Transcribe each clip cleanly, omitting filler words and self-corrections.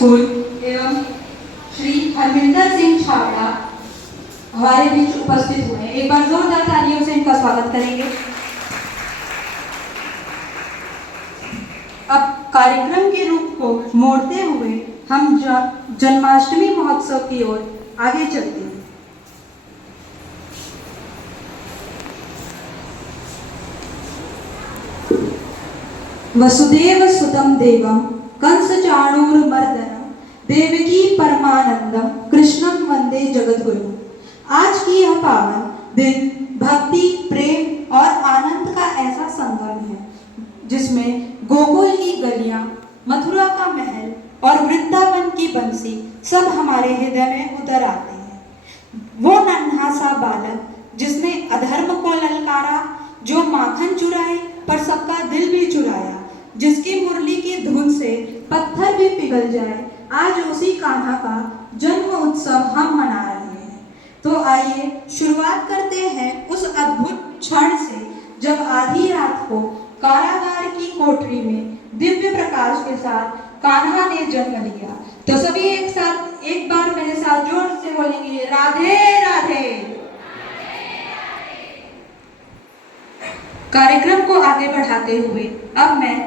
School एवं श्री हरमिंदर सिंह छाबड़ा हमारे बीच उपस्थित हुए हैं। एक बार जोरदार तालियों से इनका स्वागत करेंगे। अब कार्यक्रम के रूप को मोड़ते हुए हम जन्माष्टमी महोत्सव की ओर आगे चलते हैं। वसुदेव सुतं देवं कंस चाणूरमर्दनम देवकी परमानंदम कृष्णम वंदे जगद्गुरु। आज की यह पावन दिन भक्ति, प्रेम और आनंद का ऐसा संगम है जिसमें गोकुल की गलियां, मथुरा का महल और वृंदावन की बंसी सब हमारे हृदय में उतर आते हैं। वो नन्हा सा बालक जिसने अधर्म को ललकारा, जो माखन चुराए पर सबका दिल भी चुराया, जिसकी मुरली की धुन से पत्थर भी पिघल जाए, आज उसी कान्हा का जन्म उत्सव हम मना रहे हैं। तो आइए शुरुआत करते हैं उस अद्भुत क्षण से जब आधी रात को कारागार की कोठरी में दिव्य प्रकाश के साथ कान्हा ने जन्म लिया। तो सभी एक बार मेरे साथ जोर से बोलेंगे, राधे राधे। कार्यक्रम को आगे बढ़ाते हुए अब मैं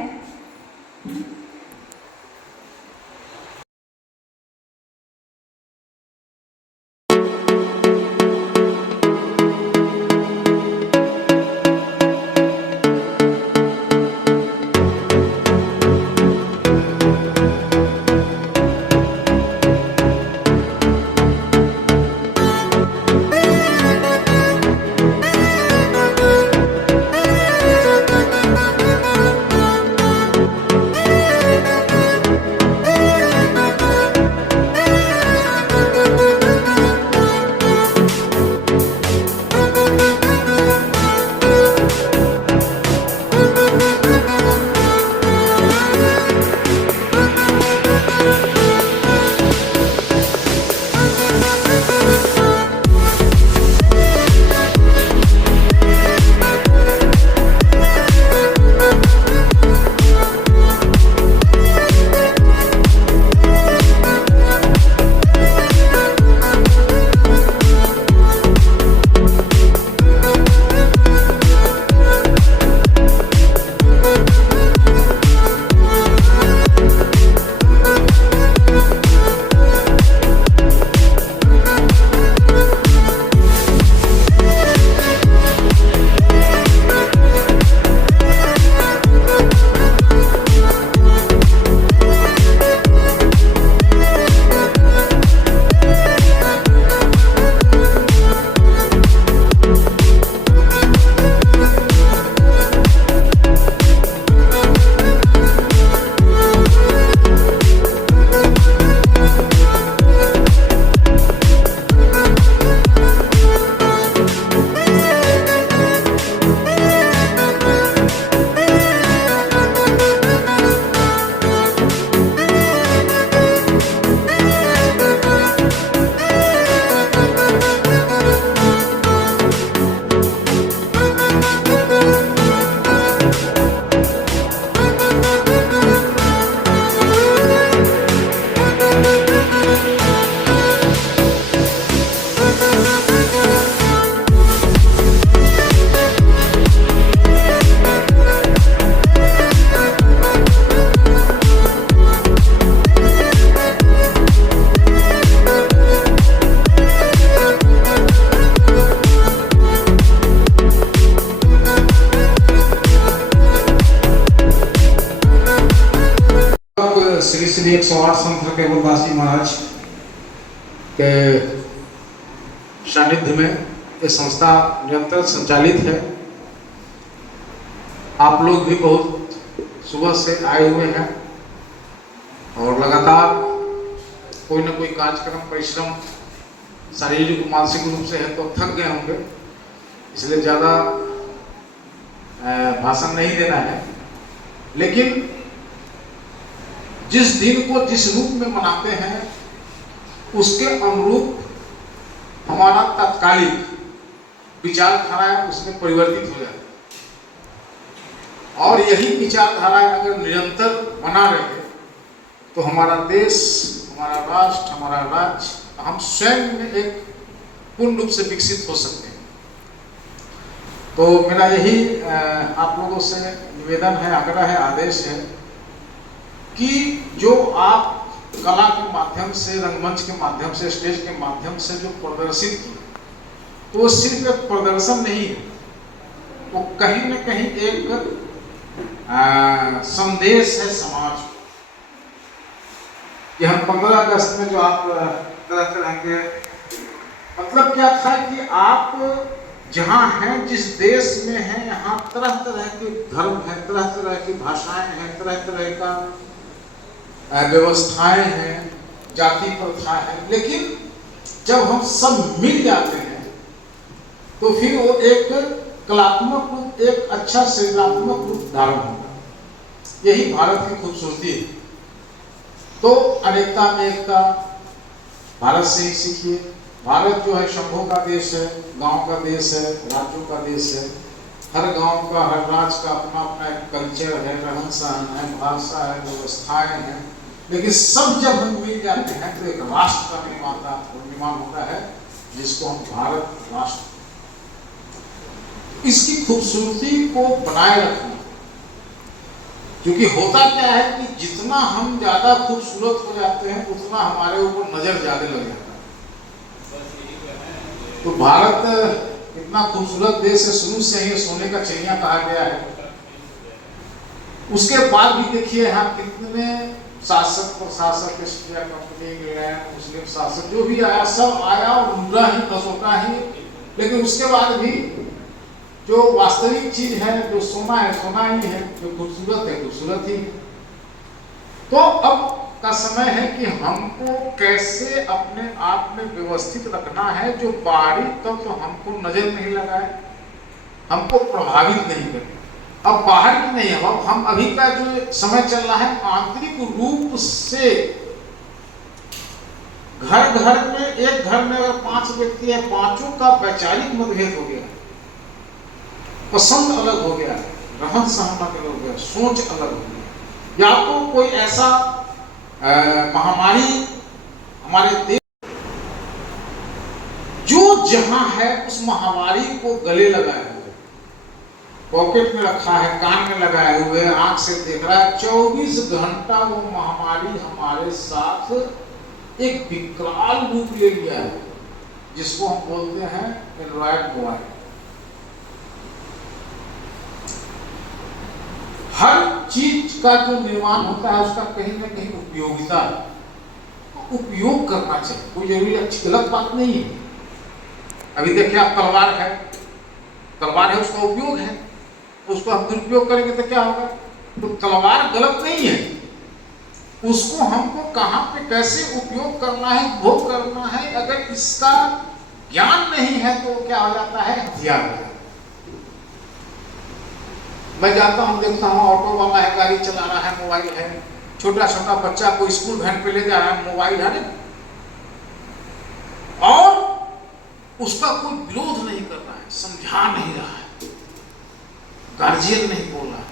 श्री 108 संत केवलदासी महाराज के सानिध्य में ये संस्था निरंतर संचालित है। आप लोग भी बहुत सुबह से आए हुए हैं और लगातार कोई ना कोई कार्यक्रम, परिश्रम शारीरिक मानसिक रूप से है तो थक गए होंगे, इसलिए ज़्यादा भाषण नहीं देना है। लेकिन जिस दिन को जिस रूप में मनाते हैं उसके अनुरूप हमारा तत्कालिक विचारधारा उसमें परिवर्तित हो जाती है और यही विचारधारा अगर निरंतर बना रहे तो हमारा देश, हमारा राष्ट्र, हमारा राज्य, हम स्वयं में एक पूर्ण रूप से विकसित हो सकते हैं। तो मेरा यही आप लोगों से निवेदन है, आग्रह है, आदेश है कि जो आप कला के माध्यम से, रंगमंच के माध्यम से, स्टेज के माध्यम से जो प्रदर्शित किया, तो वो सिर्फ एक प्रदर्शन नहीं है, वो कहीं न कहीं एक संदेश है समाज को। कि हम 15 अगस्त में जो आप तरह तरह के, मतलब क्या था कि आप जहाँ हैं, जिस देश में हैं, यहाँ तरह तरह के धर्म हैं, तरह तरह की भाषाएं हैं, तरह तरह का व्यवस्थाएं हैं, जाति प्रथा है, लेकिन जब हम सब मिल जाते हैं तो फिर वो एक कलात्मक रूप, एक अच्छा सृजनात्मक रूप धारण होगा। यही भारत की खूबसूरती है। तो अनेकता में एकता, भारत से ही सीखिए। भारत जो है शंभों का देश है, गांव का देश है, राज्यों का देश है। हर गांव का, हर राज्य का अपना अपना एक कल्चर है, रहन सहन है, भाषा है, व्यवस्थाएं हैं, लेकिन सब जब हम मिल जाते हैं तो एक राष्ट्र का निर्माण होता है, जिसको हम भारत राष्ट्र। इसकी खूबसूरती को बनाए रखना, क्योंकि होता क्या है कि जितना हम ज्यादा खूबसूरत हो जाते हैं उतना हमारे ऊपर नजर ज्यादा लग जाता है। तो भारत इतना खूबसूरत देश है, शुरू से ही सोने का चिड़िया कहा गया है। उसके बाद भी देखिए यहाँ कितने शासक प्रशासक, ईस्ट इंडिया कंपनी, इंग्लैंड, मुस्लिम शासक जो भी आया, सब आया और लूटा ही, नसोटा ही, लेकिन उसके बाद भी जो वास्तविक चीज है, जो सोना है सोना ही है, जो खूबसूरत है खूबसूरत ही है। तो अब का समय है कि हमको कैसे अपने आप में व्यवस्थित रखना है, जो बाहरी तत्व हमको नजर नहीं लगाए, हमको प्रभावित नहीं करे। अब बाहर की नहीं है, अब हम अभी का जो समय चल रहा है, आंतरिक रूप से घर घर में, एक घर में अगर 5 व्यक्ति है, 5ों का वैचारिक मतभेद हो गया, पसंद अलग हो गया, रहन सहन अलग हो गया, सोच अलग हो गया, या तो कोई ऐसा महामारी हमारे देश जो जहां है उस महामारी को गले लगाए हुए, पॉकेट में रखा है, कान में लगाए हुए, आंख से देख रहा है, 24 घंटा वो महामारी हमारे साथ एक विकराल रूप ले लिया है, जिसको हम बोलते हैं एंड्रॉयड मोबाइल। हर चीज का जो निर्माण होता है उसका कहीं ना कहीं उपयोगिता है, तो उपयोग करना चाहिए, कोई जरूरी अच्छी गलत बात नहीं है। अभी देखिए आप, तलवार है उसका उपयोग है, उसको हम दुरुपयोग करेंगे तो क्या होगा? तो तलवार गलत नहीं है, उसको हमको कहाँ पे कैसे उपयोग करना है, भोग करना है, अगर इसका ज्ञान नहीं है तो क्या हो जाता है? हथियार हो जाता है। मैं जाता हूँ, देखता हूँ ऑटो वाला है, गाड़ी चला रहा है, मोबाइल है, छोटा छोटा बच्चा को स्कूल वैन पे ले जा रहा है, मोबाइल है, और उसका कोई विरोध नहीं कर रहा है, समझा नहीं रहा है, गार्जियन नहीं बोल रहा है,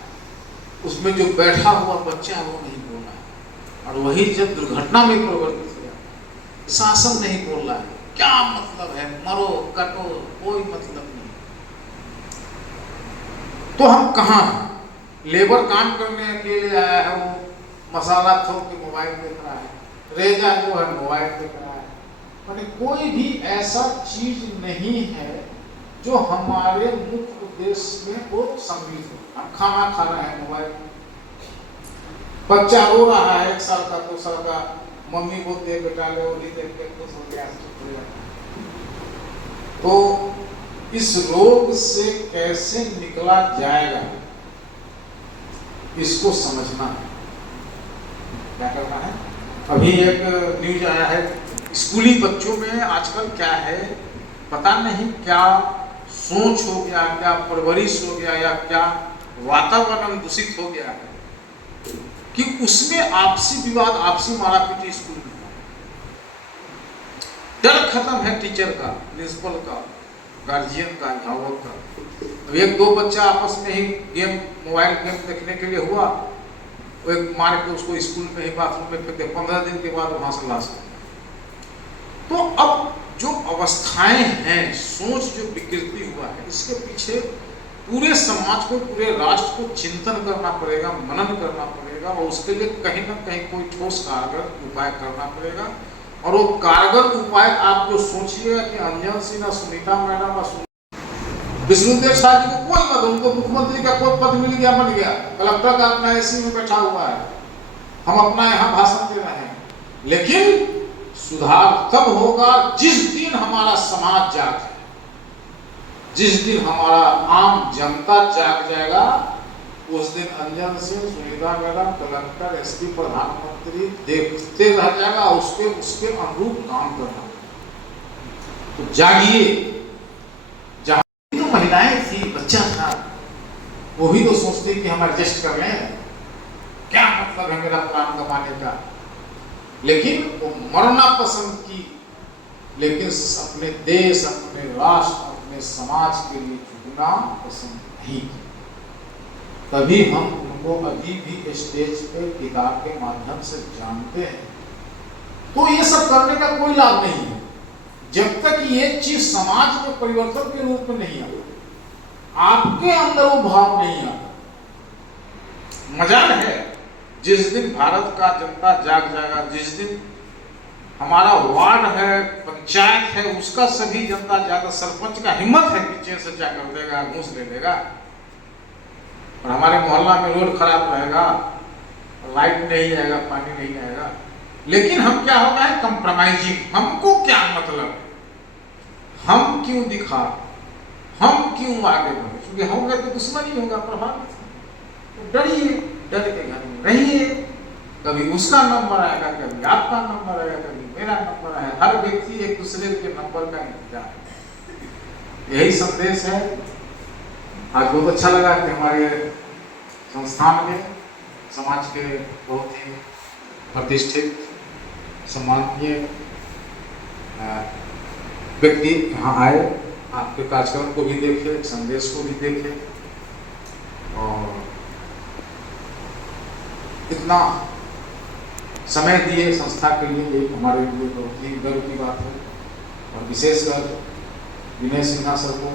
उसमें जो बैठा हुआ बच्चा है वो नहीं बोल रहा है, और वही जब दुर्घटना में प्रवर्तित हुआ, शासन नहीं बोल रहा है। क्या मतलब है? मरो कटो, कोई मतलब नहीं। तो हम कहाँ हैं? लेबर काम करने के लिए आया है, वो मसाला थोक के मोबाइल देख रहा है, रेजा जो है मोबाइल देख रहा है, माने कोई भी ऐसा चीज नहीं है जो हमारे मुख्य उद्देश्य में वो सम्मिलित हो। हम खाना खा रहे हैं मोबाइल, बच्चा रो रहा है 1 साल का 2 साल का, मम्मी बोलते हैं बेटा ले, ओली देख के खुश हो गया, तो इस रोग से कैसे निकला जाएगा, इसको समझना है। क्या करना है? अभी एक न्यूज आया है, स्कूली बच्चों में आजकल क्या है पता नहीं, क्या सोच हो गया, क्या परवरिश हो गया, या क्या वातावरण दूषित हो गया है कि उसमें आपसी विवाद, आपसी मारापीटी स्कूल में। डर खत्म है टीचर का, प्रिंसिपल का, गार्जियन का, अभिभावक का। अब 1-2 बच्चा आपस में ही गेम, मोबाइल गेम देखने के लिए हुआ, वो एक मार के उसको स्कूल में ही बाथरूम में फेंकते, 15 दिन के बाद वहां से लाश। तो अब जो अवस्थाएं हैं, सोच जो विकृति हुआ है, इसके पीछे पूरे समाज को, पूरे राष्ट्र को चिंतन करना पड़ेगा, मनन करना पड़ेगा, और उसके लिए कहीं ना कहीं कोई ठोस कारगर उपाय करना पड़ेगा। और वो कारगर उपाय आप जो सोचिएगा कि अंजन सिंह, सुनीता मैडम, विष्णुदेव शाह जी को कोई मत, उनको मुख्यमंत्री का कोई पद मिल गया, बन गया, कलेक्टर का अपना एसी में बैठा हुआ है, हम अपना यहाँ भाषण दे रहे हैं। लेकिन सुधार तब होगा जिस दिन हमारा समाज जागे, जिस दिन हमारा आम जनता जाग जाएगा, उस दिन Anjan Singh, Sunita madam, collector, SP, प्रधानमंत्री देखते रह जाएगा, उसके अनुरूप काम करना। तो जागिए। जहां तो महिलाएं थी, बच्चा था, वो भी तो सोचती कि हम एडजस्ट कर रहे हैं, क्या मतलब है मेरा प्राण कमाने का। लेकिन वो मरना पसंद की, लेकिन अपने देश, अपने राष्ट्र, अपने समाज के लिए झुकना पसंद नहीं की। तभी हम उनको अभी भी स्टेज पे किताब के माध्यम से जानते हैं। तो ये सब करने का कोई लाभ नहीं है जब तक ये चीज समाज में परिवर्तन के रूप में नहीं आता, आपके अंदर वो भाव नहीं आता। मजाल है जिस दिन भारत का जनता जाग जाएगा, जिस दिन हमारा वार्ड है, पंचायत है, उसका सभी जनता जाएगा, सरपंच का हिम्मत है कि चेन से क्या कर देगा, घूस ले लेगा, और हमारे मोहल्ला में रोड खराब रहेगा, लाइट नहीं आएगा, पानी नहीं आएगा, लेकिन हम क्या होगा है कंप्रोमाइजिंग। हमको क्या मतलब, हम क्यों दिखा, हम क्यों आगे बढ़े, क्योंकि होगा तो दुश्मनी होगा, प्रभावित। तो डरिए, डर के घर में रहिए। कभी उसका नंबर आएगा, कभी आपका नंबर आएगा, कभी मेरा नंबर आएगा। हर व्यक्ति एक दूसरे के नंबर का इंतजार। यही संदेश है। आज बहुत अच्छा लगा कि हमारे संस्थान में समाज के बहुत ही प्रतिष्ठित, सम्माननीय व्यक्ति यहाँ आए, आपके कार्यक्रम को भी देखे, संदेश को भी देखे, और इतना समय दिए संस्था के लिए, एक हमारे लिए बहुत ही गर्व की बात है। और विशेषकर विनय सिन्हा सर को,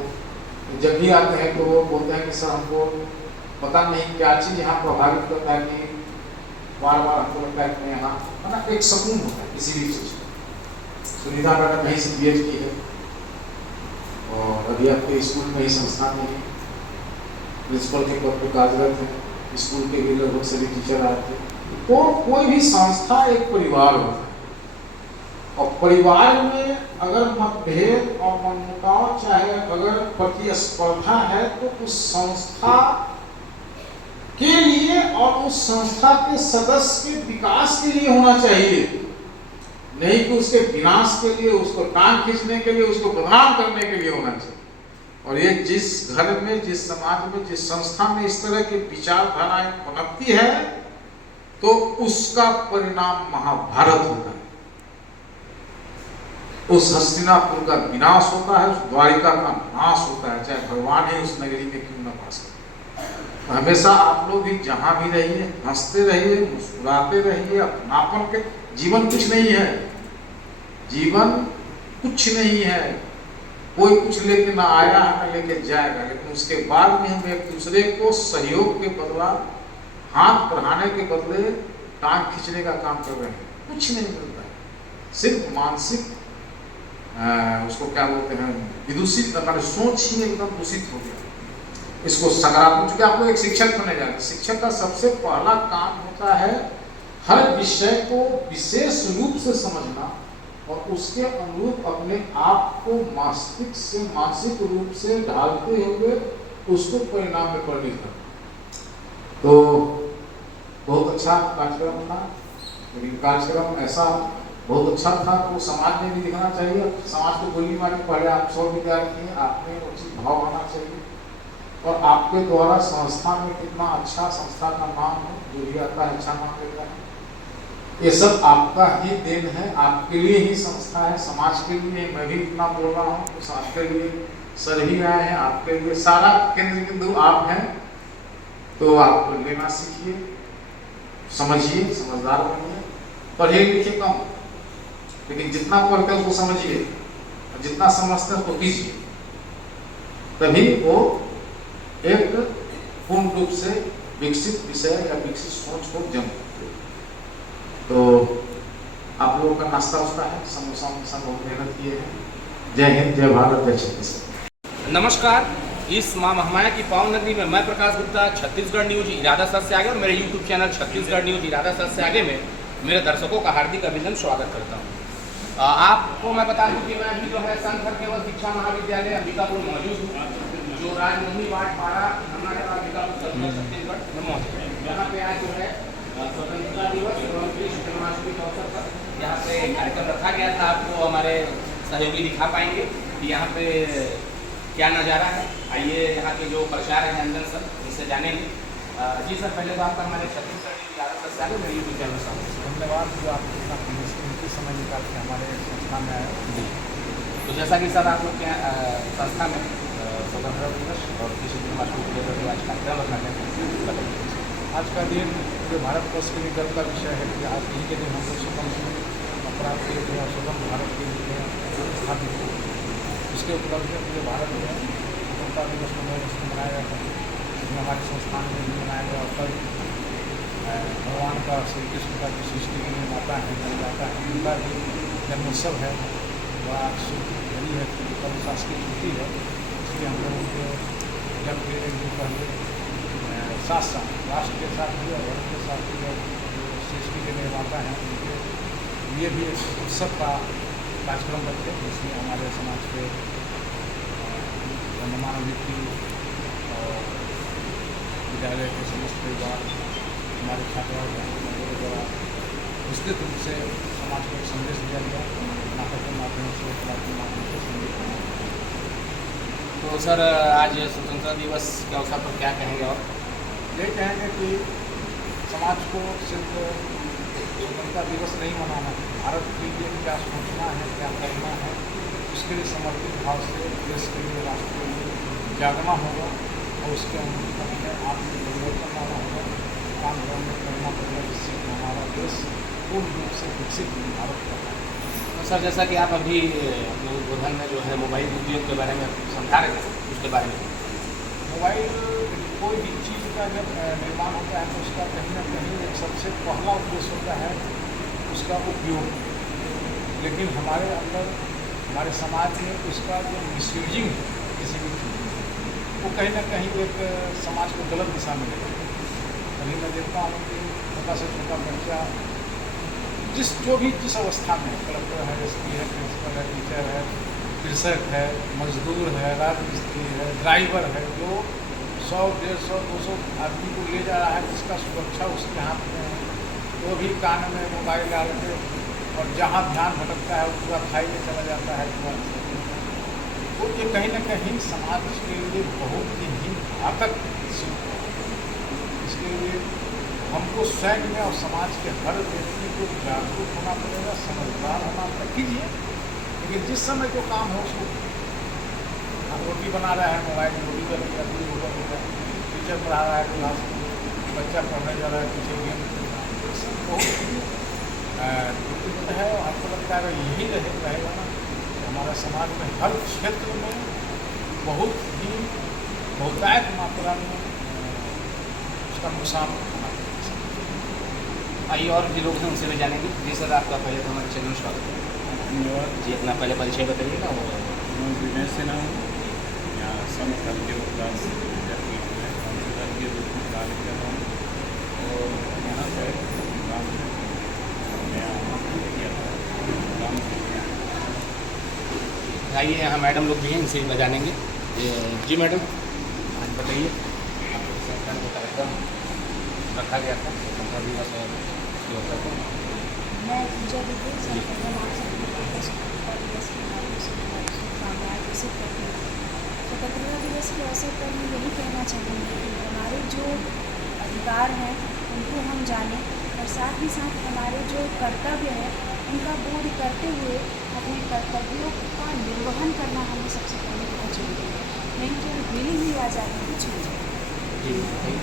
जब भी आते हैं तो वो बोलते हैं कि सर हमको पता नहीं क्या चीज़ यहाँ प्रभावित करता है कि बार बार हमको लगता है कि यहाँ है ना, एक सुकून होता है किसी भी चीज़ में। सुनीता मैडम यहीं से PhD की है, और अभी आपके स्कूल में ही, संस्थान में ही प्रिंसिपल के पद पर कार्यरत है। स्कूल के भी लगभग सभी टीचर आए थे। तो कोई भी संस्था एक परिवार होता है, और परिवार में अगर मतभेद और मनमुटाव, चाहे अगर प्रतिस्पर्धा है, तो उस संस्था के लिए और उस संस्था के सदस्य के विकास के लिए होना चाहिए, नहीं कि उसके विनाश के लिए, उसको टांग खींचने के लिए, उसको बदनाम करने के लिए होना चाहिए। और ये जिस घर में, जिस समाज में, जिस संस्था में इस तरह की विचारधाराएं पनपती है, तो उसका परिणाम महाभारत होता है। उस हस्तिनापुर का विनाश होता है, उस द्वारिका का नाश होता है, चाहे भगवान ही उस नगरी में क्यों न वास करे। हमेशा आप लोग भी जहां भी रहिए, हंसते रहिए, मुस्कुराते रहिए, अपनापन के। जीवन कुछ नहीं है, जीवन कुछ नहीं है, कोई कुछ लेके ना आया है ना लेके जाएगा, लेकिन उसके बाद भी हम एक दूसरे को सहयोग के बदला, हाथ बढ़ाने के बदले टांग खींचने का काम कर रहे हैं। कुछ नहीं मिलता है, सिर्फ मानसिक उसको क्या बोलते हैं, विदूषित, हमारी सोच ही एकदम दूषित हो गया। इसको सकारात्मक, क्योंकि आप लोग एक शिक्षक बने जाते, शिक्षक का सबसे पहला काम होता है हर विषय को विशेष रूप से समझना और उसके अनुरूप अपने आप को मस्तिष्क से, मानसिक रूप से ढालते हुए उसको परिणाम में परिणत करना। तो बहुत अच्छा कार्यक्रम था, लेकिन कार्यक्रम ऐसा बहुत अच्छा था तो समाज में भी दिखना चाहिए। समाज को गोली मारी, पहले आप 100 विद्यार्थी हैं, आप में उचित भाव आना चाहिए, और आपके द्वारा संस्था में कितना अच्छा, संस्था का नाम है, जो भी आता है अच्छा नाम देता है। ये सब आपका ही देन है, आपके लिए ही संस्था है, समाज के लिए। मैं भी इतना बोल रहा हूँ, तो आपके लिए सर ही आए हैं, आपके लिए सारा केंद्र बिंदु आप हैं। तो आप लेना सीखिए, समझिए, समझदार बनिए, पढ़िए लिखिए कम, लेकिन जितना पढ़ते हैं उसको समझिए और जितना समझते हैं उसको कीजिए, तभी वो एक पूर्ण रूप से विकसित विषय या विकसित सोच को जन्म देते। तो आप लोगों का नाश्ता वास्ता है, समोसा वमोसा बहुत मेहनत किए हैं। जय हिंद, जय भारत, जय छत्तीसगढ़। नमस्कार। इस माँ महामाया की पावन नगरी में मैं प्रकाश गुप्ता छत्तीसगढ़ न्यूज इरादा सर से आगे और मेरे यूट्यूब चैनल छत्तीसगढ़ न्यूज इरादा सर से आगे में मेरे दर्शकों का हार्दिक अभिनंदन स्वागत करता हूँ। आपको मैं बता दूँ कि मैं अभी जो है संत हरकेवल शिक्षा महाविद्यालय अंबिकापुर मौजूद हूँ, जो राजमोहनी वार्ड 12 हमारे अंबिकापुर छत्तीसगढ़ में मौजूद है। यहाँ पे आज जो है स्वतंत्रता दिवस एवं कृष्ण जन्माष्टमी के अवसर पर यहाँ पे कार्यक्रम रखा गया था। आपको हमारे सहयोगी दिखा पाएंगे कि यहाँ पे क्या नज़ारा है। आइए यहाँ के जो प्रचार हैं अंजन सर, इनसे जानेंगे। जी सर, पहले तो आपका हमारे छत्तीसगढ़ की ज़्यादा सर से मेरे यूट्यूब चैनल से धन्यवाद जो आप इतना कीमती समय निकाल के हमारे संस्था में आए। जी, तो जैसा कि सर आप लोग के संस्था में स्वतंत्रता दिवस और कृषि जन्माष्टमी को लेकर आज कार्यक्रम रखना चाहते हैं। आज का दिन पूरे भारतवर्ष के लिए गर्व का विषय है कि आज यही के दिन हम लोग स्वतंत्र अपराध के लिए और स्वतंत्र भारत के लिए स्थापित हुए। इसके उपलक्ष्य में पूरे भारत में स्वतंत्रता दिवस मनाया जाता है, जिसमें हमारे संस्थान में भी मनाया गया। और कल भगवान का श्री कृष्ण का जो सृष्टि के लिए माता है जन्मदाता है, उनका भी जन्मोत्सव है। वह आज घड़ी है, कल शासकीय छुट्टी है, इसलिए हम लोग उनके जन्म के दिन पहले साथ साथ राष्ट्र के साथ भी और धर्म के साथ भी जो सृष्टि के निर्माता हैं उनके लिए भी एक उत्सव का कार्यक्रम रखते हैं, जिसमें हमारे समाज के गणमान्य व्यक्ति और विद्यालय के समस्त परिवार, हमारे छात्राओं द्वारा विस्तृत रूप से समाज को एक संदेश दिया गया, नाटक के माध्यम से, कला के माध्यम से संदेश। तो सर आज स्वतंत्रता दिवस के अवसर पर क्या कहेंगे? और ये कहेंगे कि समाज को सिर्फ स्वतंत्रता दिवस नहीं मनाना है, भारत के लिए क्या सोचना है, क्या करना है, उसके लिए समर्पित भाव से देश के लिए, राष्ट्र के लिए जागना होगा और उसके अनुरूप में आत्मपरिवर्तन लाना होगा, काम करना पड़ेगा, जिससे कि हमारा देश पूर्ण रूप से विकसित भारत का है। तो सर जैसा कि आप अभी अपने उद्बोधन में जो है मोबाइल उद्योग के बारे में समझा रहे थे, उसके बारे में मोबाइल कोई भी चीज़ का जब निर्माण होता है तो उसका कहीं ना कहीं एक सबसे पहला उद्देश्य होता है उसका उपयोग, लेकिन हमारे अंदर हमारे समाज में उसका जो मिसयूजिंग है किसी भी चीज़ वो कहीं ना कहीं एक समाज को गलत दिशा में ले जाता है। कभी मैं देखता हूँ कि छोटा से छोटा बच्चा जिस अवस्था में कलेक्टर है, एसपी है, प्रिंसिपल है, टीचर है, कृषक है, मजदूर है, राजमिस्त्री है, ड्राइवर है, जो 100, 150, 200 आदमी को ले जा रहा है, जिसका सुरक्षा उसके हाथ में है, वो भी कान में मोबाइल डाल के और जहाँ ध्यान भटकता है वो पूरा खाई में चला जाता है पूरा। तो ये कहीं ना कहीं समाज के लिए बहुत ही घातक सिद्ध है। इसके लिए हमको स्वयं में और समाज के हर व्यक्ति को जागरूक होना पड़ेगा, समझदार होना पड़ेगा। कीजिए, लेकिन जिस समय जो काम हो उसको, रोटी बना रहा है मोबाइल में रोटी बन गया, दूध बन गया, टीचर पढ़ा रहा है क्लास में, बच्चा पढ़ने जा रहा है, टीचर गेम बहुत है। और हमको लगता है यही रहेगा ना, हमारा समाज में हर क्षेत्र में बहुत ही बहुतायत मात्रा में उसका नुकसान होना। आइए और भी लोग हैं उनसे भी जानेंगे। जी सर, आपका पहले तो हमारे चैनल स्वागत है। धन्यवाद जी, अपना पहले परिचय बताइएगा। मैं विनय सिन्हा हूँ, यहाँ संत हरकेवल दास विद्यापीठ में काउंसलर के रूप में कार्य कर रहा हूँ और यहाँ पर गाँव में नया किया था काम किया। आइए यहाँ मैडम लोग भी हैं, इनसे भी जानेंगे। जी मैडम, आज बताइए आपके संस्थान का कार्यक्रम रखा गया था स्वतंत्रता दिवस और उसके अवसर पर। मैं पूजा दीदी स्वतंत्रता दिवस के अवसर पर मैं यही कहना चाहूँगी कि हमारे जो अधिकार हैं उनको हम जानें और साथ ही साथ हमारे जो कर्तव्य है उनका बोध करते हुए अपने कर्तव्यों का निर्वहन करना हमें सबसे पहले बहुत जरूरी है, नहीं तो मिली हुई आज़ादी को छूट जाए। जी बताइए।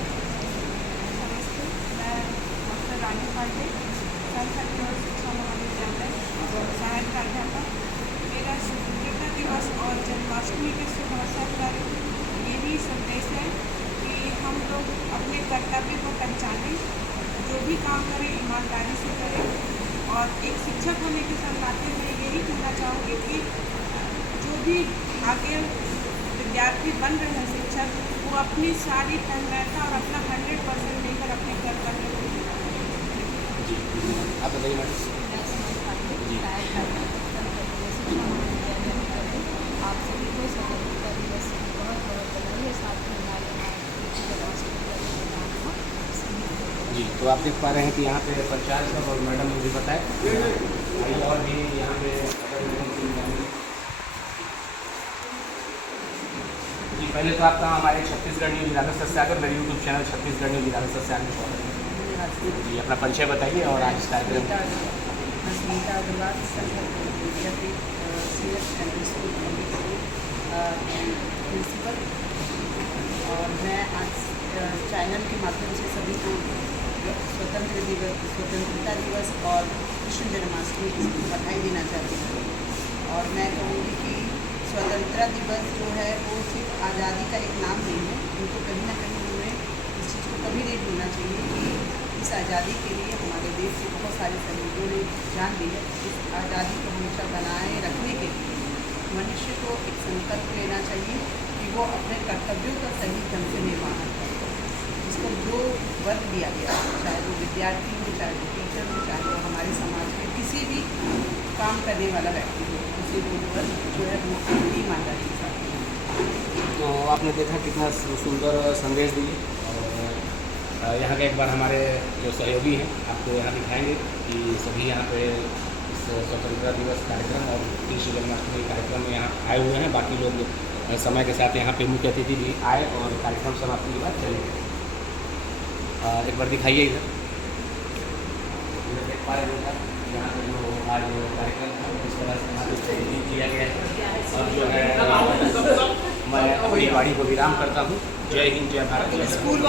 नमस्ते, मैं डॉक्टर शिवानी पांडे, संत हरिहर शिक्षा महाविद्यालय सहायक प्राध्यापक। मेरा स्वतंत्रता दिवस और जन्माष्टमी के शुभ अवसर पर यही संदेश है कि हम लोग अपने कर्तव्य को पहचानें, जो भी काम करें ईमानदारी से करें। और एक शिक्षक होने के नाते मैं यही कहना चाहूँगी कि जो भी आगे विद्यार्थी बन रहे हैं शिक्षक, वो अपनी सारी तन्मयता और अपना 100% देकर अपने कर्तव्य को निभाएं। जी आप बताइए मैडम। जी आप सभी को स्वतंत्रता दिवस की बहुत बहुत बधाई है। साथ में हमारे जी तो आप देख पा रहे हैं कि यहाँ पे प्रचार सब और मैडम ने भी बताया और भी यहाँ पे जी पहले तो आपका हमारे छत्तीसगढ़ न्यूज इरादा सत्याग्रह मेरे यूट्यूब चैनल छत्तीसगढ़ न्यूज इरादा सत्याग्रह में स्वागत है। जी अपना परिचय बताइए और आज कार्यक्रम। स्मिता अग्रवाल, विद्यापीठ सीनियर सेकेंडरी स्कूल प्रिंसिपल। और मैं आज चैनल के माध्यम से सभी को स्वतंत्रता दिवस और कृष्ण जन्माष्टमी की बधाई देना चाहती हूँ। और मैं कहूँगी कि स्वतंत्रता दिवस जो है वो सिर्फ आज़ादी का एक नाम नहीं है, उनको कहीं ना कहीं हमें इस चीज़ को कभी नहीं भूलना चाहिए कि इस आज़ादी के लिए हमारे देश के बहुत सारे सैनिकों ने जान दी है। इस आज़ादी को हमेशा बनाए रखने के लिए मनुष्य को एक संकल्प लेना चाहिए कि वो अपने कर्तव्यों का सही ढंग से निर्वहन करे। इसको जो वर्ग दिया गया है, चाहे वो विद्यार्थी हो, चाहे वो टीचर हो, चाहे वो हमारे समाज में किसी भी काम करने वाला व्यक्ति हो, उसे वो वर्ग जो है वो अपनी ईमानदारी के साथ। तो आपने देखा कितना सुंदर संदेश दिए और यहाँ के एक बार हमारे जो सहयोगी हैं आपको यहाँ दिखाएंगे कि सभी यहाँ पे इस स्वतंत्रता दिवस कार्यक्रम और कृष्ण जन्माष्टमी कार्यक्रम में यहाँ आए हुए हैं। बाकी लोग समय के साथ यहाँ पे मुख्य अतिथि भी आए और कार्यक्रम समाप्ति के बाद चले। एक बार दिखाइए इधर देख पा रहे हैं यहाँ पे जो आज कार्यक्रम था इस तरह से यहाँ पे किया गया है। और जो है मैं अपनी वाणी को विराम करता हूँ। जय हिंद, जय भारत। स्कूल